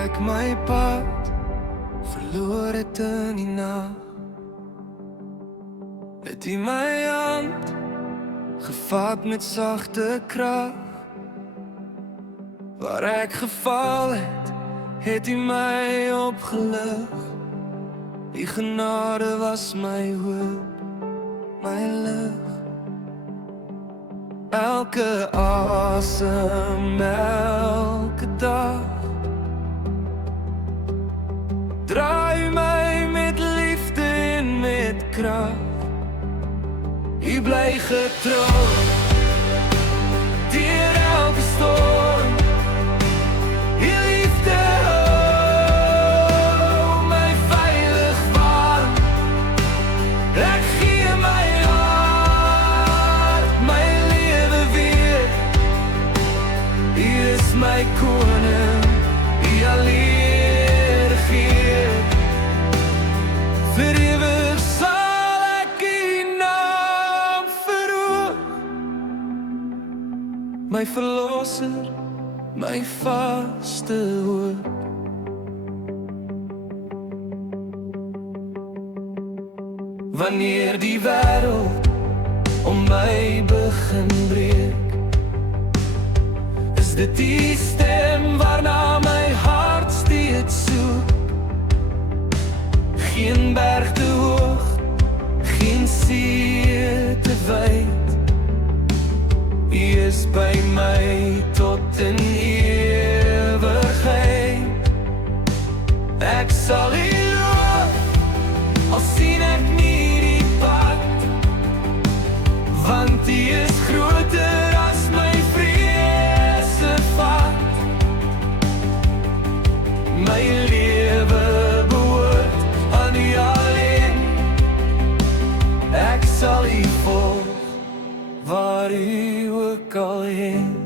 ek my pad verloor het in die nag, het U my hand gevat met sagte krag. Waar ek geval het, het U my opgelig. Die genade was my hoop, my lig. Elke asem, elke dag draai my met liefde en met krag. U bly getrou deur elke storm. U liefde hou my veilig warm. Ek gee my hart, my lewe weer. U is my koning, U alleen regeer. Vir ewig sal ek U naam verhoog, my verlosser, my vaste hoop. Wanneer die wêreld om my begin breek, is dit die stem waarna my hart steeds soek. Geen berg te hoog, geen see te wyd. U is by my tot in ewigheid. Ek sal U loof, al sien ek nie die pad, want U is groter as my vrese vat. My lewe behoort aan U alleen. Ek sal U volg waar U ook al heen.